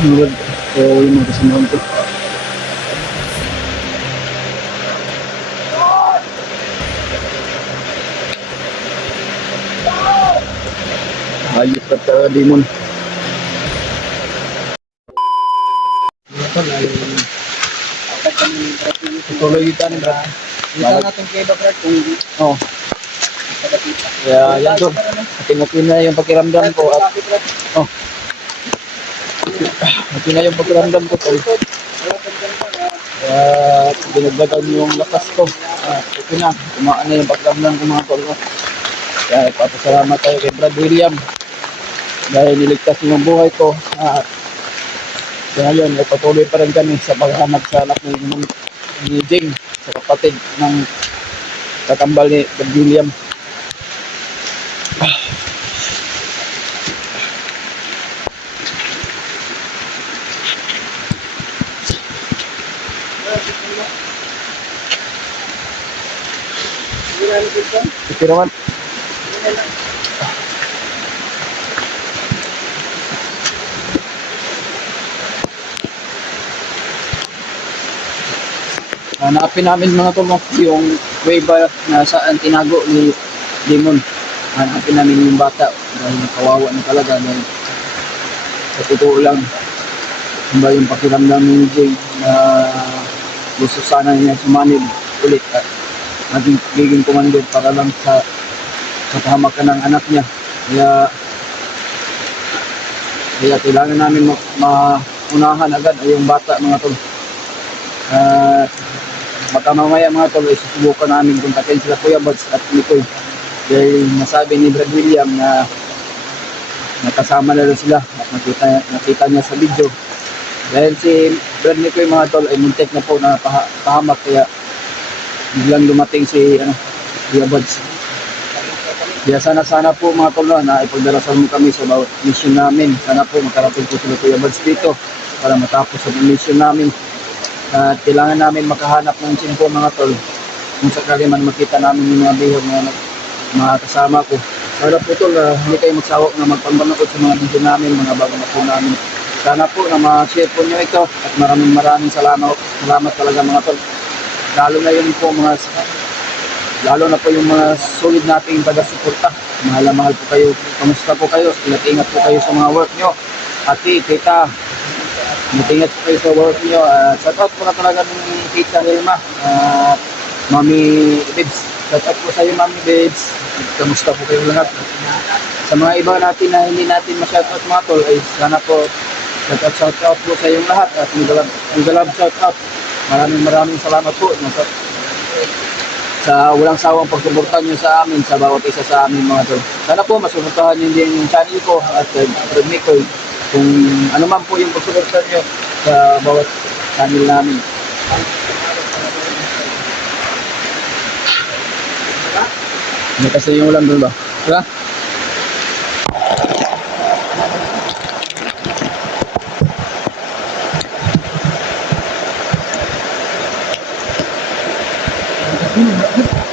Murag, yung mga kasamahan ko. Hayop at demon. Tuloy kita ni Brad. Kita natin kay Brad kung Oh, kaya yan to. Atin na yung pakiramdam ko at oh, atin na yung pakiramdam ko tol. Kaya dinagdagan yung lakas ko. Okay na, kumaan na yung pakiramdam ko mga tol. Kaya ipapasalamat tayo kay Brad William dahil niligtas yung buhay ko. Kaya yun, ay patuloy pa rin kami sa paghahanap sa anak ni Jing, sa kapatid ng kakambal ni Brad William. Ito naman. Hanapin namin mga tol yung wave na saan tinago ni Demon. Hanapin namin yung bata dahil kawawa na talaga dahil sa totoo lang ba yung pakiramdam ni Jay na gusto sana niya sumanib ulit at maging komando para lang sa kapahamakan ng anak niya. Kaya kailangan namin maunahan agad ay yung bata mga tol. Baka mamaya mga tol ay susubukan namin kontakin sila Kuya Buds at Nicoy dahil nasabi ni Brad William na nakasama na sila at nakita niya sa video dahil si Brad Nicoy mga tol ay muntik na po na pahamak kaya biglang dumating si Kuya Buds. Kaya sana po mga tol na ipagdarasal mo kami sa bawat mission namin. Sana po makarating po sila Kuya Buds dito para matapos ang mission namin. At kailangan namin makahanap ng simpo mga tol kung sakali man makita namin yung mga bihog na mga kasama ko. Sana po tol hindi kayo magsawak na magpambanood sa mga video namin, mga bago na po namin. Sana po na ma-share po nyo ito at maraming salamat talaga mga tol. Lalo na po yung mga solid nating taga-suporta. Mahal na mahal po kayo. Kamusta po kayo? Ingat po kayo sa mga work nyo. Ate, tita, ingat po kayo sa work nyo. Shout out po na talaga ng Tita Hilma. Mami Babes. Shout out po sa iyo Mami Babes. Kamusta po kayo lahat? Sa mga iba natin na hindi natin ma-shout out mga tol, ay sana po shout out po sa iyong lahat. At mag-love shout out. Maraming salamat po sa walang sawang pagsuportahan nyo sa amin, sa bawat isa sa amin mga tol. Sana po masuportahan nyo din yung channel ko at Brad Nicoy kung ano man po yung pagsuportahan nyo sa bawat channel namin. May kasi yung ulan doon ba? Diba?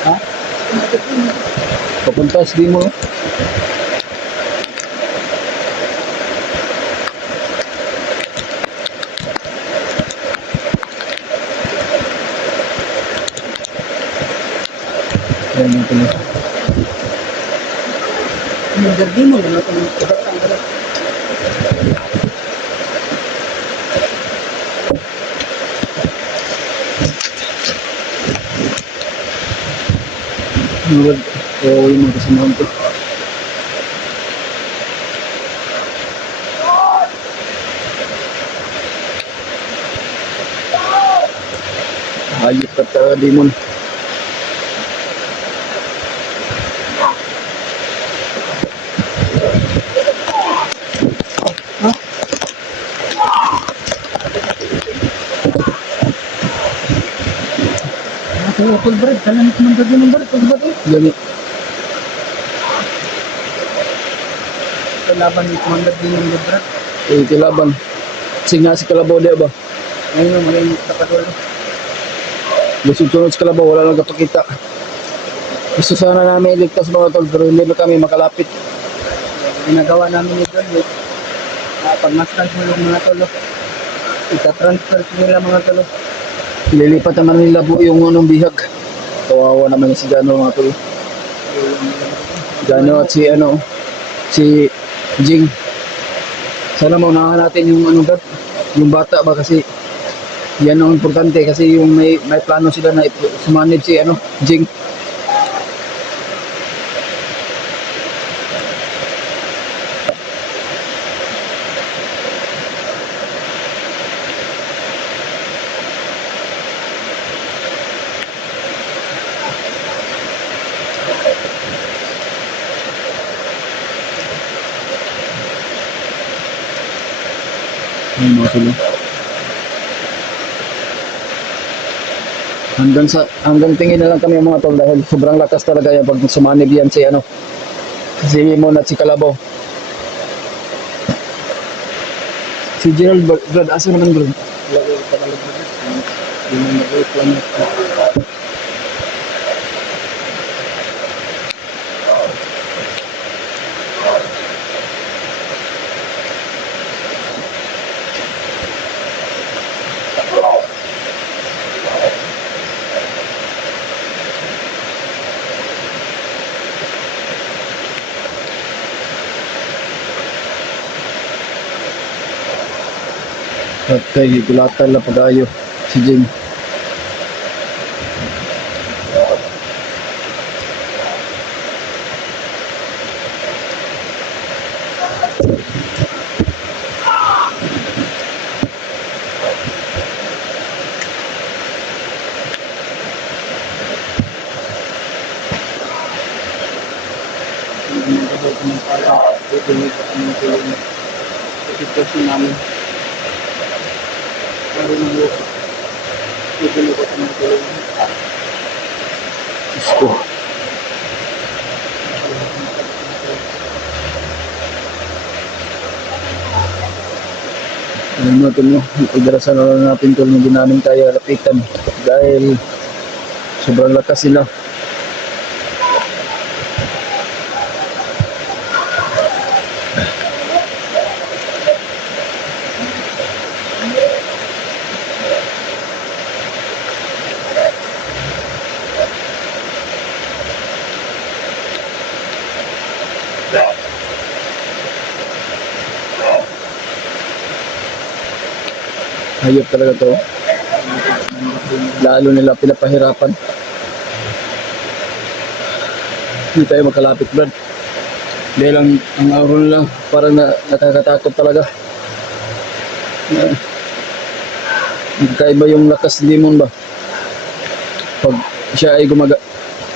Ha? Papunta sa mo. Ayan yung tuloy. yung gardi mo na natin ibatang Brad. Murag, yung mga kasamahan ko. Hayop at demon. Utol Brad, kalanit ng gardi ng Brad. Gani. Kalaban ni Commander din ng Brad. Kilaban. Singa si Kalabaw di ba? Ngayon mo magaling kapatol. Sunod sa Kalabaw, wala lang kapakita. Gusto sana namin iligtas mga tol, pero hindi na kami makalapit. Ginagawa namin ito. Pag mas transfer yung mga tolo, ita-transfer nila mga tolo. Lilipat naman nila po yung anong bihag. Kawawa naman si Jano mga tol. Jano at si ano, si Jing. Sana maunahan natin yung ano Brad, yung bata ba kasi yan ang importante kasi yung may plano sila na sumanib si ano, Jing. Yung mga tuloy. Hanggang tingin na lang kami mga tol dahil sobrang lakas talaga yan pag sumanib yan si ano, si Limon at si Kalabaw. Si Gerald Brad, asa naman Brad? Lagay pa na lagay. Yung mga nag-reklamo. At kay gulatan na pag-ayo si Jing. Sitwasyon namin. Pero nang tutuloy ko ng tulong. Gusto. Alam natin mo, ipagdarasan na lang natin tol, hindi namin tayo lapitan dahil sobrang lakas sila. Hayop talaga to. Lalo nila pinapahirapan. Hindi tayo makalapit Brad. Dahil ang aura nila parang nakakatakot talaga. Magkaiba yung lakas ni Limon ba? Pag siya ay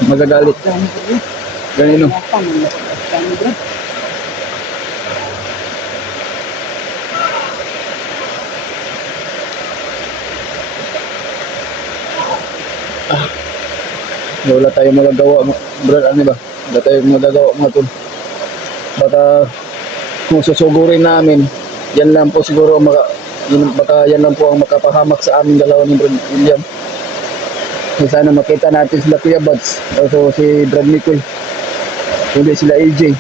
magagalit. Ganino. Wala tayong magagawa, Brad, ano ba? Wala tayong magagawa mga tol. Baka kung susugurin namin, yan lang po siguro baka yan lang po ang makapahamak sa aming dalawa ni Brad William. So, sana makita natin sila Kuya Buds, also si Brad Nicole, hindi sila AJ.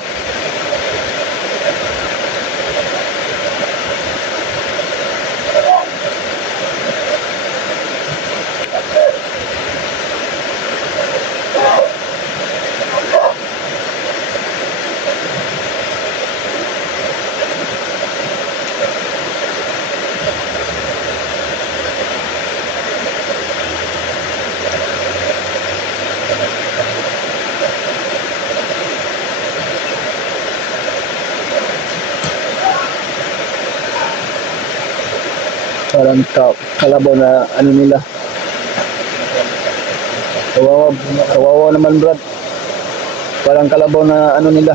Parang Kalabaw na ano nila. Kawawa naman Brad. Parang Kalabaw na ano nila.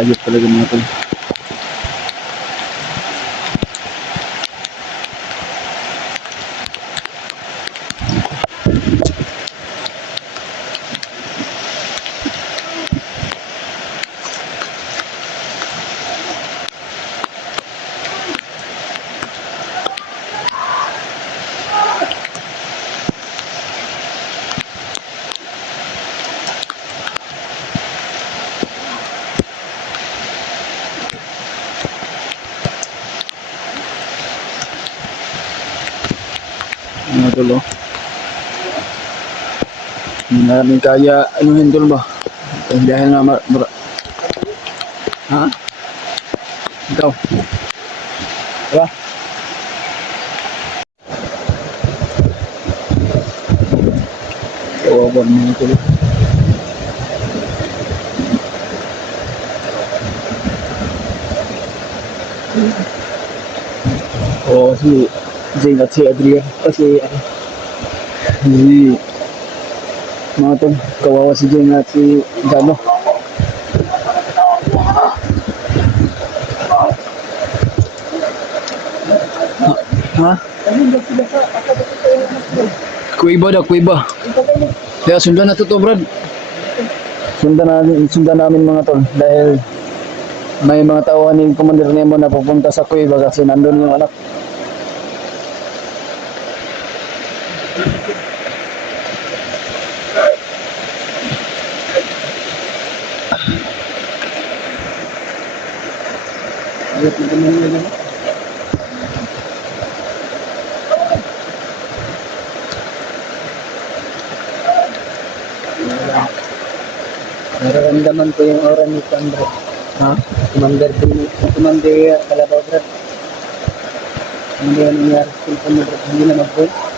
Ayos talaga mga tol. Mga tol, oh. Hindi namin kaya, ano yun tol ba? Dahil nga, ha? Ikaw? Diba? Kawawa mga tol. Oo, si Zane at si Adrian. Kasi, si mga tol, kawawa si Zane at si Jano. Ha? Kuiba daw, kuiba. Kaya sundan na to, Brad. Sundan namin mga tol. Dahil may mga tauhan ni Commander Nemo na pupunta sa kuiba kasi nandun yung anak. Nararamdaman ko yung aura ni Commander. Ha? Commander Kalabaw, Brad. Hindi yan nangyari sa Commander. Hindi na mag-voice.